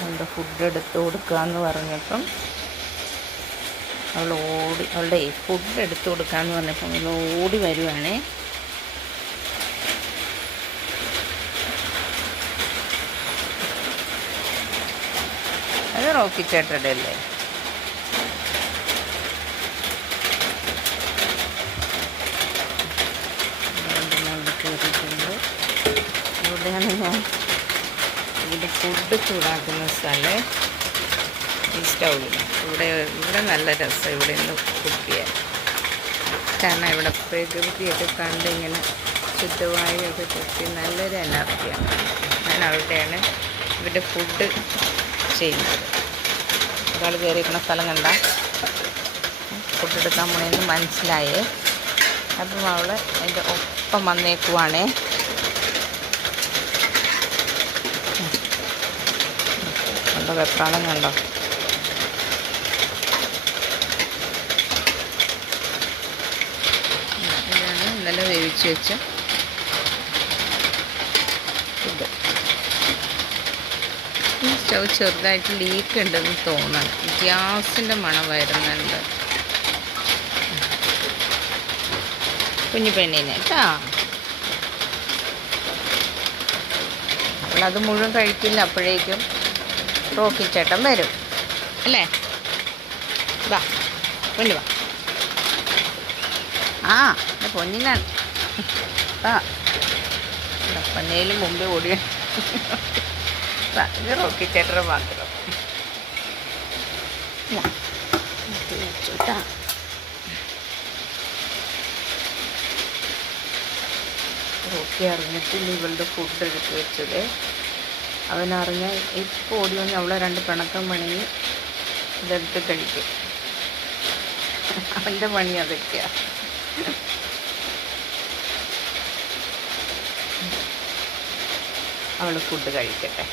അവളുടെ ഫുഡ് എടുത്ത് കൊടുക്കാമെന്ന് പറഞ്ഞപ്പം അവളുടെ ഫുഡ് എടുത്ത് കൊടുക്കാമെന്ന് പറഞ്ഞപ്പം അവൾ ഓടി വരുവാണേ. അത് റോക്കി ചേട്ടയുടെ അല്ലേ? കയറിയിട്ടുണ്ട്. ഇവിടെയാണ് ഞാൻ ഇവിടെ ഫുഡ് ചൂടാക്കുന്ന സ്ഥലം. ഈ സ്റ്റൗവിൽ ഇവിടെ നല്ല രസം ഇവിടെ നിന്ന് കുക്ക് ചെയ്യാൻ. കാരണം ഇവിടെ പ്രകൃതിയൊക്കെ കണ്ട് ഇങ്ങനെ ശുദ്ധവായുവൊക്കെ കിട്ടി നല്ലൊരു എനർജിയാണ്. ഞാൻ അവിടെയാണ് ഇവരുടെ ഫുഡ് ചെയ്യുന്നത്. ഒരാൾ കയറിയിരിക്കുന്ന സ്ഥലം കണ്ട ഫുഡ് എടുക്കാൻ പോണെന്ന് മനസ്സിലായേ. അപ്പം അവൾ അതിൻ്റെ ഒപ്പം വന്നേക്കുവാണേ. കണ്ടോ വെപ്രാളം കണ്ടോ? ഇതാണ് ഇന്നലെ വേവിച്ച് വെച്ച ഫുഡ്. ഈ സ്റ്റൗ ചെറുതായിട്ട് ലീക്ക് ഉണ്ടെന്ന് തോന്നണം. ഗ്യാസിൻ്റെ മണം വരുന്നുണ്ട്. കുഞ്ഞു പെണ്ണിനെ കേട്ടാ. അവളത് മുഴുവൻ കഴിക്കില്ല. അപ്പോഴേക്കും റോക്കി ചേട്ടൻ വരും അല്ലേ? വാ പൊന്നു വാ. ആ പൊന്നിനാണ്. ആ പൊന്നയിലും മുമ്പേ ഓടി. ഇത് റോക്കി ചേട്ടൻ്റെ മാത്രം. ചേട്ടാ റോക്കി അറിഞ്ഞിട്ടില്ല ഇവളുടെ ഫുഡ് എടുത്ത് വെച്ചത്. അവനറിഞ്ഞാൽ ഇപ്പോൾ ഓടി വന്ന് അവളെ 2 പിണക്കം പണിഞ്ഞ് ഇതെടുത്ത് കഴിക്കും. അവൻ്റെ പണി അതൊക്കെയാണ്. അവൾ ഫുഡ് കഴിക്കട്ടെ.